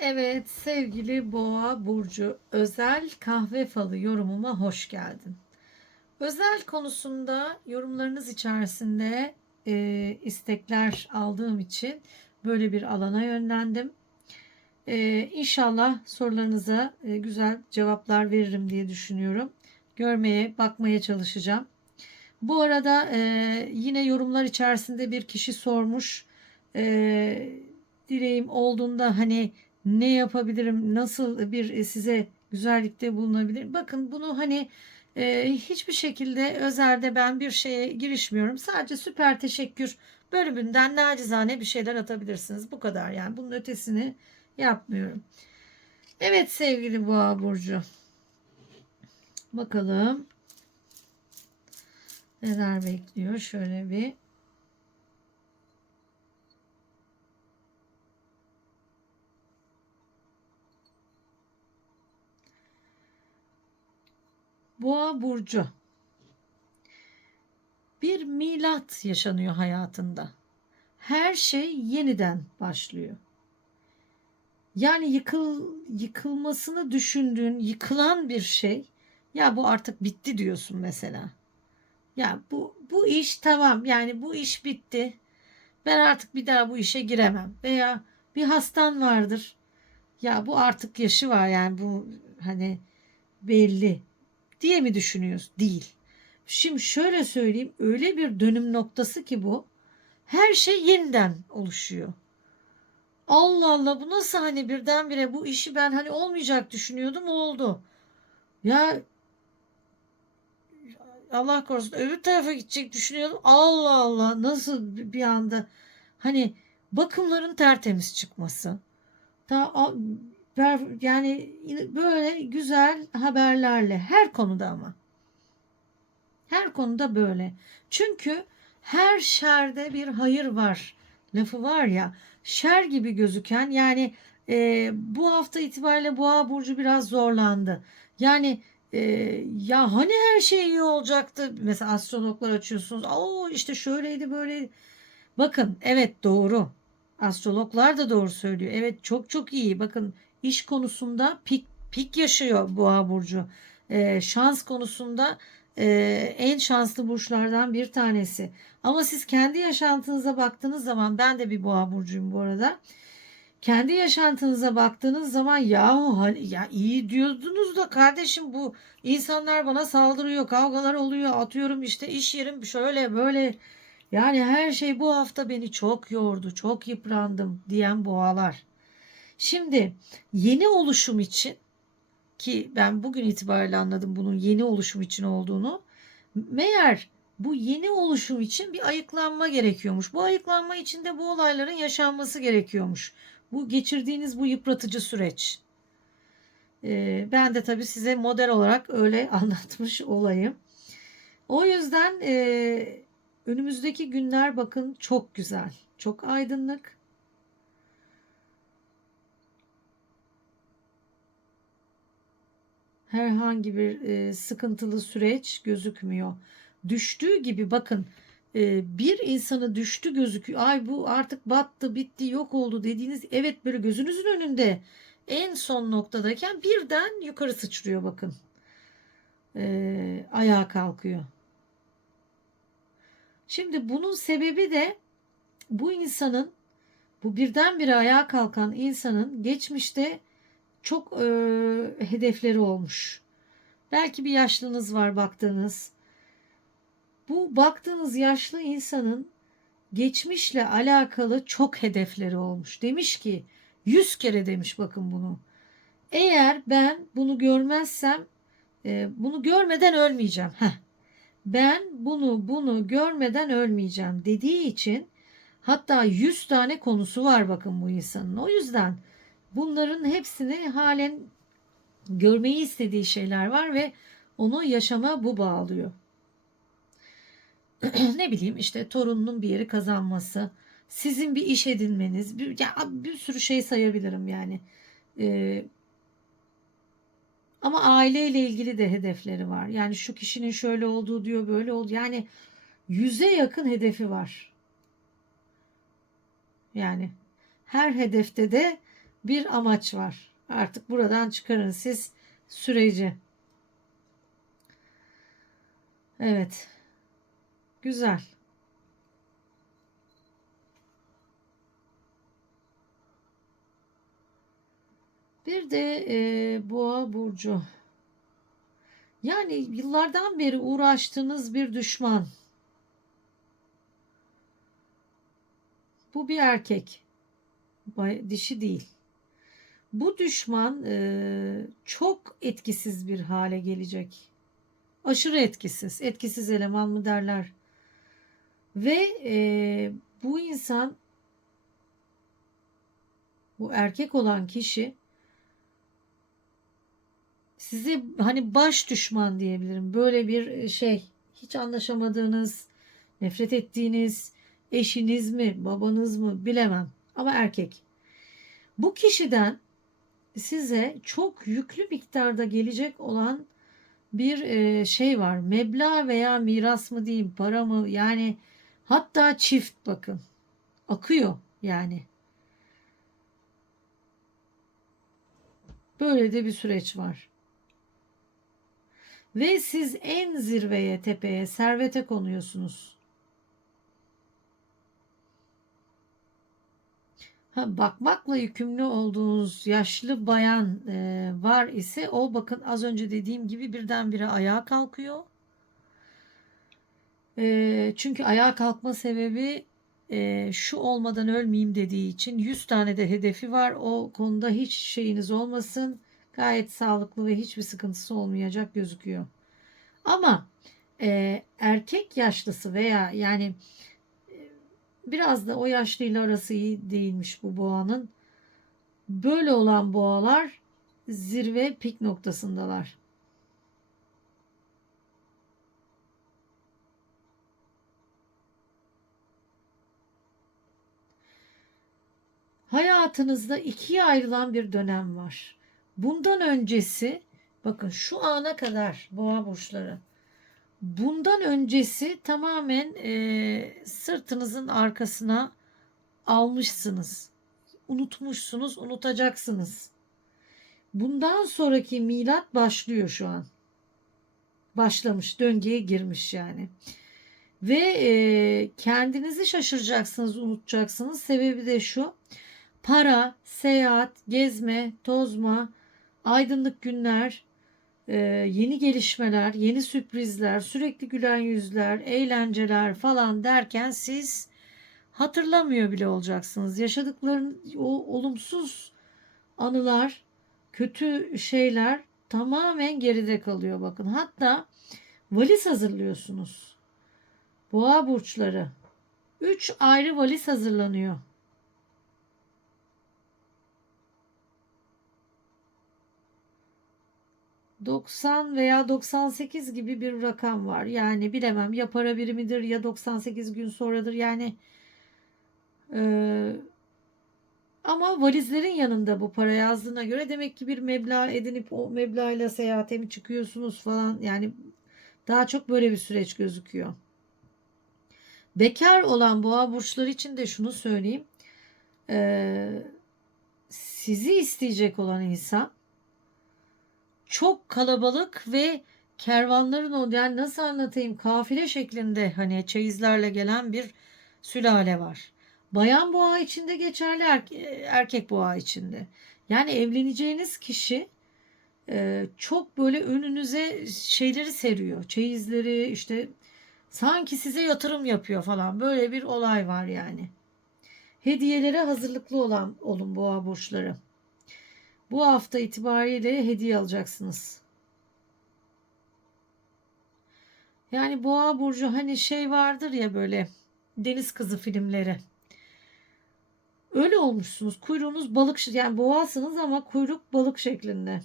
Evet sevgili Boğa Burcu özel kahve falı yorumuma hoş geldin. Özel konusunda yorumlarınız içerisinde e, istekler aldığım için böyle bir alana yönlendim. E, inşallah sorularınıza e, güzel cevaplar veririm diye düşünüyorum. Görmeye, bakmaya çalışacağım. Bu arada e, yine yorumlar içerisinde bir kişi sormuş. E, dileğim olduğunda hani ne yapabilirim, nasıl bir e, size güzellikte bulunabilirim. Bakın bunu hani e, hiçbir şekilde özelde ben bir şeye girişmiyorum. Sadece süper teşekkür bölümünden nacizane bir şeyler atabilirsiniz. Bu kadar yani bunun ötesini yapmıyorum. Evet sevgili Boğa Burcu. Bakalım neler bekliyor. Şöyle bir Boğa burcu. Bir milat yaşanıyor hayatında. Her şey yeniden başlıyor. Yani yıkıl yıkılmasını düşündüğün, yıkılan bir şey ya bu artık bitti diyorsun mesela. Ya bu bu iş tamam. Yani bu iş bitti. Ben artık bir daha bu işe giremem. Veya bir hastan vardır. Ya bu artık yaşı var yani bu hani belli diye mi düşünüyoruz? Değil. Şimdi şöyle söyleyeyim öyle bir dönüm noktası ki bu. Her şey yeniden oluşuyor. Allah Allah bu nasıl hani birdenbire bu işi ben hani olmayacak düşünüyordum oldu. Ya Allah korusun öbür tarafa gidecek düşünüyordum. Allah Allah nasıl bir anda hani bakımların tertemiz çıkması. Ta yani böyle güzel haberlerle her konuda ama. Her konuda böyle. Çünkü her şerde bir hayır var. Lafı var ya şer gibi gözüken yani e, bu hafta itibariyle boğa burcu biraz zorlandı. Yani e, ya hani her şey iyi olacaktı. Mesela astrologlar açıyorsunuz. Oo işte şöyleydi böyleydi. Bakın evet doğru. Astrologlar da doğru söylüyor. Evet çok çok iyi. Bakın iş konusunda pik pik yaşıyor Boğa burcu. E, şans konusunda e, en şanslı burçlardan bir tanesi. Ama siz kendi yaşantınıza baktığınız zaman ben de bir Boğa burcuyum bu arada. Kendi yaşantınıza baktığınız zaman yahu ya iyi diyordunuz da kardeşim bu insanlar bana saldırıyor, kavgalar oluyor, atıyorum işte iş yerim şöyle böyle. Yani her şey bu hafta beni çok yordu, çok yıprandım diyen boğalar. Şimdi yeni oluşum için ki ben bugün itibariyle anladım bunun yeni oluşum için olduğunu. Meğer bu yeni oluşum için bir ayıklanma gerekiyormuş. Bu ayıklanma için de bu olayların yaşanması gerekiyormuş. Bu geçirdiğiniz bu yıpratıcı süreç. Ee, ben de tabii size model olarak öyle anlatmış olayım. O yüzden e, önümüzdeki günler bakın çok güzel, çok aydınlık. Herhangi bir e, sıkıntılı süreç gözükmüyor. Düştüğü gibi bakın e, bir insanı düştü gözüküyor. Ay bu artık battı, bitti, yok oldu dediğiniz evet böyle gözünüzün önünde en son noktadayken birden yukarı sıçrıyor bakın. E, ayağa kalkıyor. Şimdi bunun sebebi de bu insanın bu birdenbire ayağa kalkan insanın geçmişte çok e, hedefleri olmuş. Belki bir yaşlınız var baktığınız. Bu baktığınız yaşlı insanın geçmişle alakalı çok hedefleri olmuş. Demiş ki yüz kere demiş bakın bunu. Eğer ben bunu görmezsem e, bunu görmeden ölmeyeceğim. Heh. Ben bunu bunu görmeden ölmeyeceğim dediği için hatta yüz tane konusu var bakın bu insanın. O yüzden Bunların hepsini halen görmeyi istediği şeyler var ve onu yaşama bu bağlıyor. ne bileyim işte torununun bir yeri kazanması, sizin bir iş edinmeniz, bir, ya bir sürü şey sayabilirim yani. Ee, ama aileyle ilgili de hedefleri var. Yani şu kişinin şöyle olduğu diyor, böyle oldu. Yani yüze yakın hedefi var. Yani her hedefte de bir amaç var. Artık buradan çıkarın siz süreci. Evet. Güzel. Bir de e, Boğa burcu. Yani yıllardan beri uğraştığınız bir düşman. Bu bir erkek. Dişi değil. Bu düşman e, çok etkisiz bir hale gelecek. Aşırı etkisiz. Etkisiz eleman mı derler. Ve e, bu insan bu erkek olan kişi sizi hani baş düşman diyebilirim. Böyle bir şey hiç anlaşamadığınız, nefret ettiğiniz eşiniz mi, babanız mı bilemem ama erkek. Bu kişiden size çok yüklü miktarda gelecek olan bir e, şey var. Meblağ veya miras mı diyeyim, para mı? Yani hatta çift bakın. Akıyor yani. Böyle de bir süreç var. Ve siz en zirveye, tepeye, servete konuyorsunuz. Bakmakla yükümlü olduğunuz yaşlı bayan e, var ise o bakın az önce dediğim gibi birdenbire ayağa kalkıyor. E, çünkü ayağa kalkma sebebi e, şu olmadan ölmeyeyim dediği için 100 tane de hedefi var. O konuda hiç şeyiniz olmasın. Gayet sağlıklı ve hiçbir sıkıntısı olmayacak gözüküyor. Ama e, erkek yaşlısı veya yani biraz da o yaşlıyla arası iyi değilmiş bu boğanın. Böyle olan boğalar zirve pik noktasındalar. Hayatınızda ikiye ayrılan bir dönem var. Bundan öncesi bakın şu ana kadar boğa burçları bundan öncesi tamamen e, sırtınızın arkasına almışsınız. Unutmuşsunuz, unutacaksınız. Bundan sonraki milat başlıyor şu an. Başlamış, döngüye girmiş yani. Ve e, kendinizi şaşıracaksınız, unutacaksınız. Sebebi de şu. Para, seyahat, gezme, tozma, aydınlık günler, e, yeni gelişmeler, yeni sürprizler, sürekli gülen yüzler, eğlenceler falan derken siz hatırlamıyor bile olacaksınız. Yaşadıkların o olumsuz anılar, kötü şeyler tamamen geride kalıyor bakın. Hatta valiz hazırlıyorsunuz. Boğa burçları. Üç ayrı valiz hazırlanıyor. 90 veya 98 gibi bir rakam var. Yani bilemem ya para birimidir ya 98 gün sonradır. Yani e, ama valizlerin yanında bu para yazdığına göre demek ki bir meblağ edinip o meblağıyla seyahate mi çıkıyorsunuz falan. Yani daha çok böyle bir süreç gözüküyor. Bekar olan boğa burçları için de şunu söyleyeyim. Ee, sizi isteyecek olan insan çok kalabalık ve kervanların o yani nasıl anlatayım kafile şeklinde hani çeyizlerle gelen bir sülale var. Bayan boğa içinde geçerli erkek boğa içinde. Yani evleneceğiniz kişi e, çok böyle önünüze şeyleri seriyor. Çeyizleri işte sanki size yatırım yapıyor falan. Böyle bir olay var yani. Hediyelere hazırlıklı olan olun boğa burçları. Bu hafta itibariyle hediye alacaksınız. Yani boğa burcu hani şey vardır ya böyle deniz kızı filmleri. Öyle olmuşsunuz. Kuyruğunuz balık yani boğasınız ama kuyruk balık şeklinde.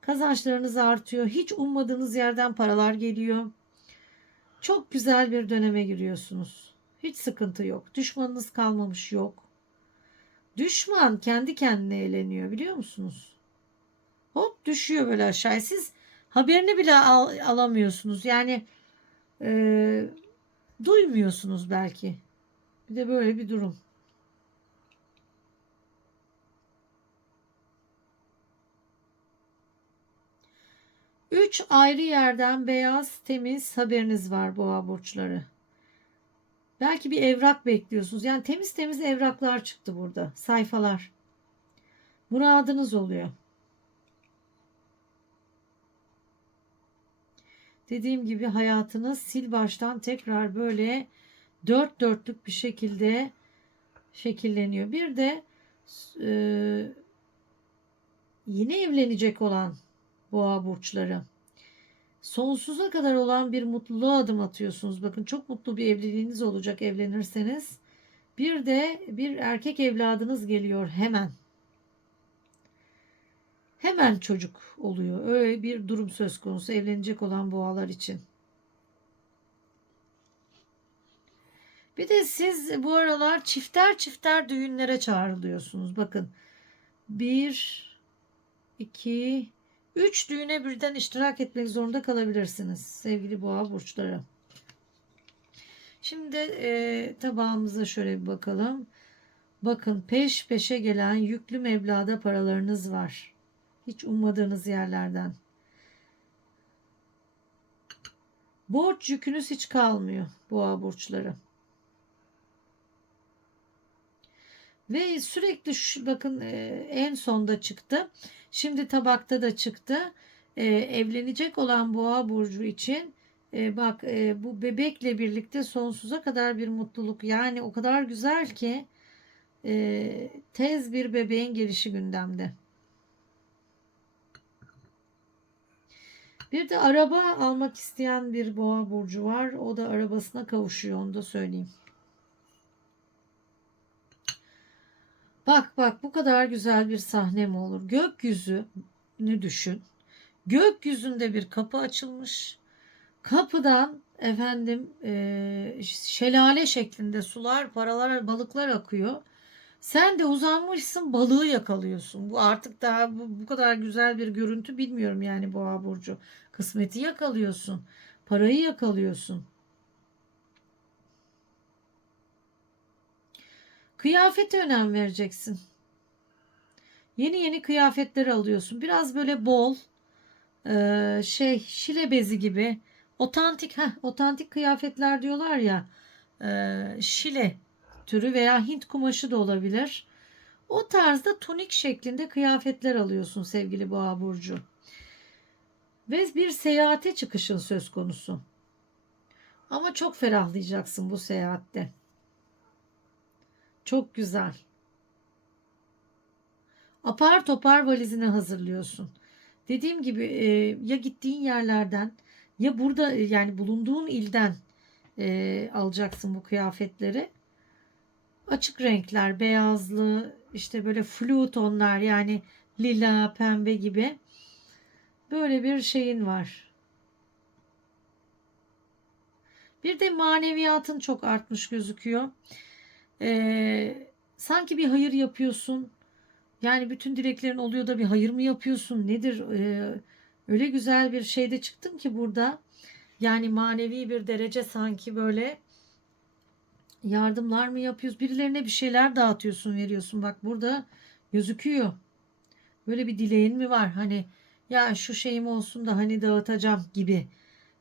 Kazançlarınız artıyor. Hiç ummadığınız yerden paralar geliyor. Çok güzel bir döneme giriyorsunuz. Hiç sıkıntı yok. Düşmanınız kalmamış yok. Düşman kendi kendine eğleniyor biliyor musunuz? Hop düşüyor böyle aşağıya. Siz haberini bile al, alamıyorsunuz. Yani e, duymuyorsunuz belki. Bir de böyle bir durum. Üç ayrı yerden beyaz temiz haberiniz var boğa burçları. Belki bir evrak bekliyorsunuz. Yani temiz temiz evraklar çıktı burada. Sayfalar. Muradınız oluyor. Dediğim gibi hayatınız sil baştan tekrar böyle dört dörtlük bir şekilde şekilleniyor. Bir de e, yeni evlenecek olan boğa burçları sonsuza kadar olan bir mutluluğa adım atıyorsunuz. Bakın çok mutlu bir evliliğiniz olacak evlenirseniz. Bir de bir erkek evladınız geliyor hemen. Hemen çocuk oluyor. Öyle bir durum söz konusu evlenecek olan boğalar için. Bir de siz bu aralar çifter çifter düğünlere çağrılıyorsunuz. Bakın bir, iki, üç düğüne birden iştirak etmek zorunda kalabilirsiniz sevgili boğa burçları. Şimdi e, tabağımıza şöyle bir bakalım. Bakın peş peşe gelen yüklü meblağda paralarınız var. Hiç ummadığınız yerlerden. Borç yükünüz hiç kalmıyor boğa burçları. Ve sürekli şu, bakın e, en sonda çıktı. Şimdi tabakta da çıktı. E, evlenecek olan boğa burcu için e, bak e, bu bebekle birlikte sonsuza kadar bir mutluluk. Yani o kadar güzel ki tez bir bebeğin gelişi gündemde. Bir de araba almak isteyen bir boğa burcu var. O da arabasına kavuşuyor onu da söyleyeyim. Bak bak bu kadar güzel bir sahne mi olur? Gökyüzünü düşün. Gökyüzünde bir kapı açılmış. Kapıdan efendim e, şelale şeklinde sular, paralar, balıklar akıyor. Sen de uzanmışsın balığı yakalıyorsun. Bu artık daha bu, bu kadar güzel bir görüntü bilmiyorum yani boğa burcu. Kısmeti yakalıyorsun. Parayı yakalıyorsun. Kıyafete önem vereceksin. Yeni yeni kıyafetler alıyorsun. Biraz böyle bol e, şey şile bezi gibi otantik heh, otantik kıyafetler diyorlar ya e, şile türü veya Hint kumaşı da olabilir. O tarzda tunik şeklinde kıyafetler alıyorsun sevgili boğa burcu. Ve bir seyahate çıkışın söz konusu. Ama çok ferahlayacaksın bu seyahatte. Çok güzel. Apar topar valizini hazırlıyorsun. Dediğim gibi e, ya gittiğin yerlerden ya burada e, yani bulunduğun ilden e, alacaksın bu kıyafetleri. Açık renkler, beyazlı, işte böyle flu tonlar yani lila, pembe gibi böyle bir şeyin var. Bir de maneviyatın çok artmış gözüküyor. Ee, sanki bir hayır yapıyorsun. Yani bütün dileklerin oluyor da bir hayır mı yapıyorsun? Nedir? Ee, öyle güzel bir şeyde çıktım ki burada. Yani manevi bir derece sanki böyle yardımlar mı yapıyorsun? Birilerine bir şeyler dağıtıyorsun, veriyorsun. Bak burada gözüküyor. Böyle bir dileğin mi var? Hani ya şu şeyim olsun da hani dağıtacağım gibi.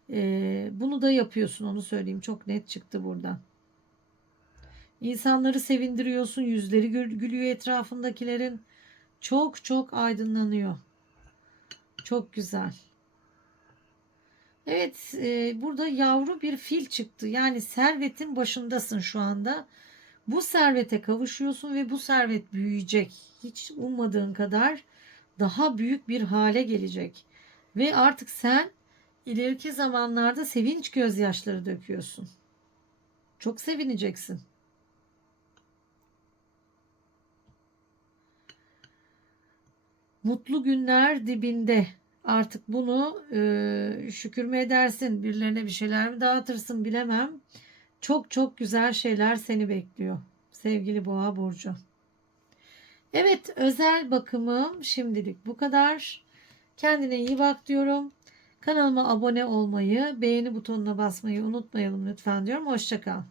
Ee, bunu da yapıyorsun onu söyleyeyim. Çok net çıktı buradan. İnsanları sevindiriyorsun. Yüzleri gülüyor etrafındakilerin. Çok çok aydınlanıyor. Çok güzel. Evet e, burada yavru bir fil çıktı. Yani servetin başındasın şu anda. Bu servete kavuşuyorsun ve bu servet büyüyecek. Hiç ummadığın kadar daha büyük bir hale gelecek. Ve artık sen ileriki zamanlarda sevinç gözyaşları döküyorsun. Çok sevineceksin. Mutlu günler dibinde. Artık bunu e, şükür mü edersin, birilerine bir şeyler mi dağıtırsın bilemem. Çok çok güzel şeyler seni bekliyor sevgili Boğa burcu. Evet, özel bakımım şimdilik bu kadar. Kendine iyi bak diyorum. Kanalıma abone olmayı, beğeni butonuna basmayı unutmayalım lütfen diyorum. Hoşçakal.